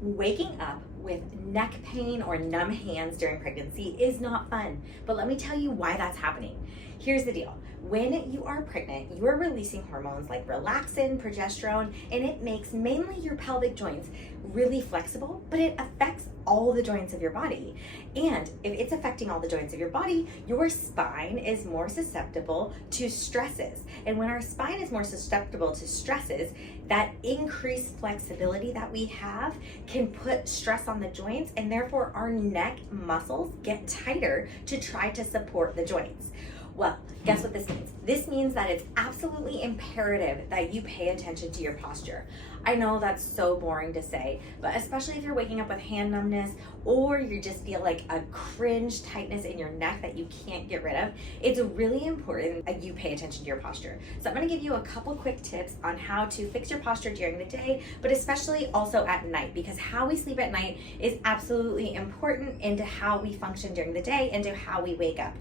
Waking up with neck pain or numb hands during pregnancy is not fun, but let me tell you why that's happening. Here's the deal. When you are pregnant, you are releasing hormones like relaxin, progesterone, and it makes mainly your pelvic joints really flexible, but it affects all the joints of your body. And if it's affecting all the joints of your body, your spine is more susceptible to stresses. And when our spine is more susceptible to stresses, that increased flexibility that we have can put stress on the joints, and therefore our neck muscles get tighter to try to support the joints. Well, guess what this means? This means that it's absolutely imperative that you pay attention to your posture. I know that's so boring to say, but especially if you're waking up with hand numbness or you just feel like a cringe tightness in your neck that you can't get rid of, it's really important that you pay attention to your posture. So I'm gonna give you a couple quick tips on how to fix your posture during the day, but especially also at night, because how we sleep at night is absolutely important into how we function during the day and to how we wake up.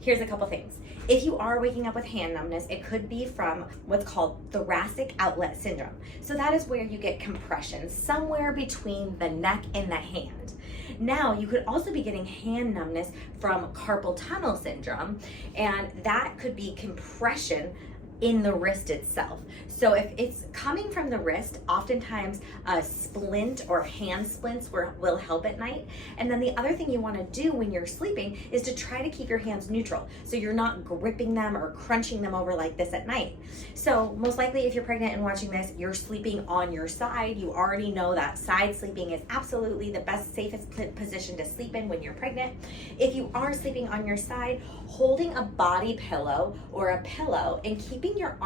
Here's a couple things. If you are waking up with hand numbness, it could be from what's called thoracic outlet syndrome. So that is where you get compression somewhere between the neck and the hand. Now, you could also be getting hand numbness from carpal tunnel syndrome, and that could be compression in the wrist itself. So if it's coming from the wrist, oftentimes a splint or hand splints will help at night. And then the other thing you wanna do when you're sleeping is to try to keep your hands neutral, so you're not gripping them or crunching them over like this at night. So most likely if you're pregnant and watching this, you're sleeping on your side. You already know that side sleeping is absolutely the best, safest position to sleep in when you're pregnant. If you are sleeping on your side, holding a body pillow or a pillow and keeping your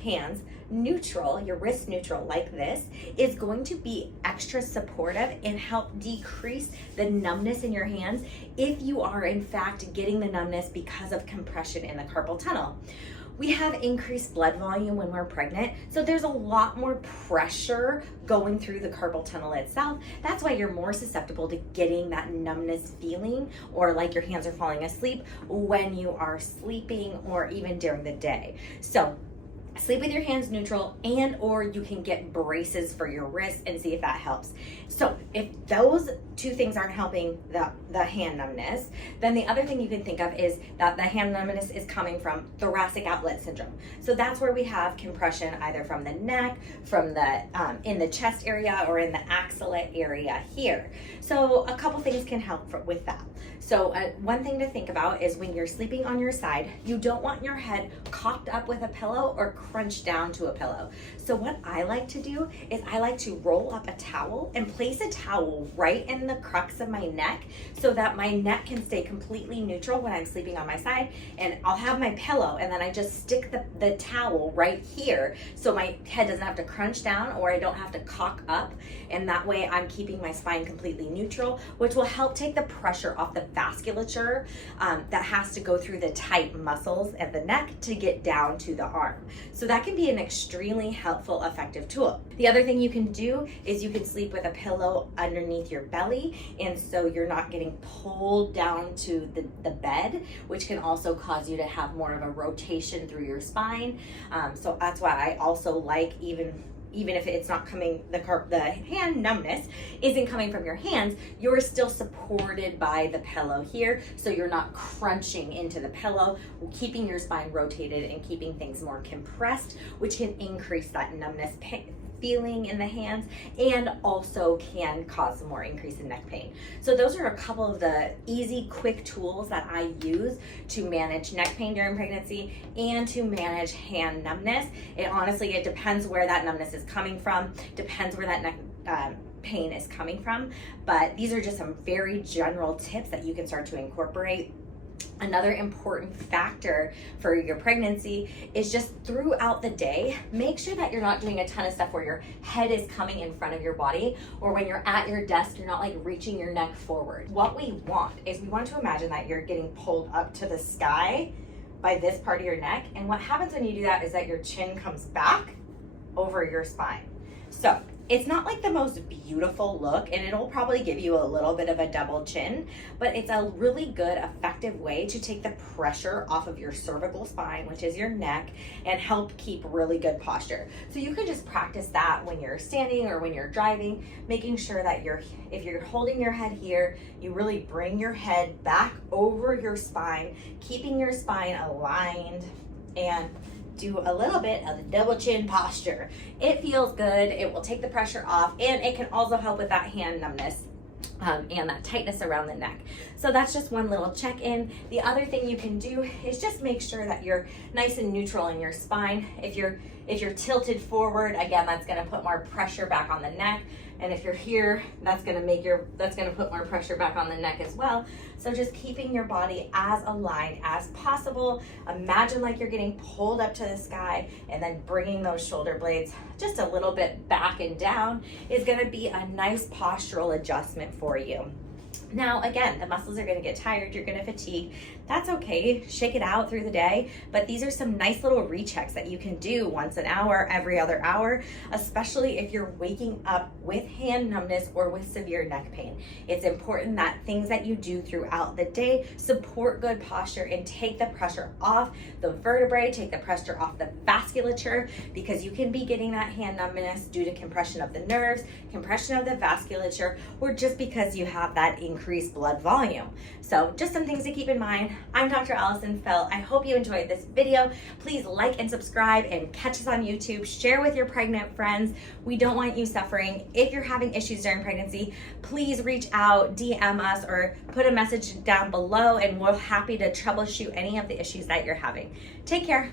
hands neutral, your wrist neutral like this, is going to be extra supportive and help decrease the numbness in your hands if you are in fact getting the numbness because of compression in the carpal tunnel. We have increased blood volume when we're pregnant, so there's a lot more pressure going through the carpal tunnel itself. That's why you're more susceptible to getting that numbness feeling or like your hands are falling asleep when you are sleeping or even during the day. So sleep with your hands neutral, and or you can get braces for your wrists and see if that helps. So if those two things aren't helping the hand numbness, then the other thing you can think of is that the hand numbness is coming from thoracic outlet syndrome. So that's where we have compression either from the neck, from the in the chest area, or in the axillate area here. So a couple things can help with that. So one thing to think about is when you're sleeping on your side, you don't want your head cocked up with a pillow or crunched down to a pillow. So what I like to do is I like to roll up a towel and place a towel right in the crux of my neck so that my neck can stay completely neutral when I'm sleeping on my side. And I'll have my pillow and then I just stick the towel right here so my head doesn't have to crunch down or I don't have to cock up. And that way I'm keeping my spine completely neutral, which will help take the pressure off the vasculature that has to go through the tight muscles of the neck to get down to the arm. So that can be an extremely helpful, effective tool. The other thing you can do is you can sleep with a pillow underneath your belly, and so you're not getting pulled down to the bed, which can also cause you to have more of a rotation through your spine. So that's why I also like, even if it's not coming, the hand numbness isn't coming from your hands, you're still supported by the pillow here, so you're not crunching into the pillow, keeping your spine rotated and keeping things more compressed, which can increase that numbness feeling in the hands and also can cause some more increase in neck pain. So those are a couple of the easy, quick tools that I use to manage neck pain during pregnancy and to manage hand numbness. It depends where that numbness is coming from, depends where that neck pain is coming from, but these are just some very general tips that you can start to incorporate. Another important factor for your pregnancy is just throughout the day, make sure that you're not doing a ton of stuff where your head is coming in front of your body, or when you're at your desk, you're not like reaching your neck forward. What we want is we want to imagine that you're getting pulled up to the sky by this part of your neck. And what happens when you do that is that your chin comes back over your spine. So It's not like the most beautiful look, and it'll probably give you a little bit of a double chin, but it's a really good, effective way to take the pressure off of your cervical spine, which is your neck, and help keep really good posture. So you can just practice that when you're standing or when you're driving, making sure that if you're holding your head here, you really bring your head back over your spine, keeping your spine aligned, and do a little bit of the double chin posture. It feels good, it will take the pressure off, and it can also help with that hand numbness and that tightness around the neck. So that's just one little check-in. The other thing you can do is just make sure that you're nice and neutral in your spine. If you're tilted forward, again, that's gonna put more pressure back on the neck. And if you're here, that's gonna put more pressure back on the neck as well. So just keeping your body as aligned as possible. Imagine like you're getting pulled up to the sky, and then bringing those shoulder blades just a little bit back and down is gonna be a nice postural adjustment for you. Now, again, the muscles are gonna get tired, you're gonna fatigue. That's okay, shake it out through the day, but these are some nice little rechecks that you can do once an hour, every other hour, especially if you're waking up with hand numbness or with severe neck pain. It's important that things that you do throughout the day support good posture and take the pressure off the vertebrae, take the pressure off the vasculature, because you can be getting that hand numbness due to compression of the nerves, compression of the vasculature, or just because you have that increased blood volume. So just some things to keep in mind. I'm Dr. Allison Feldt. I hope you enjoyed this video. Please like and subscribe and catch us on YouTube. Share with your pregnant friends. We don't want you suffering. If you're having issues during pregnancy, please reach out, DM us, or put a message down below, and we're happy to troubleshoot any of the issues that you're having. Take care.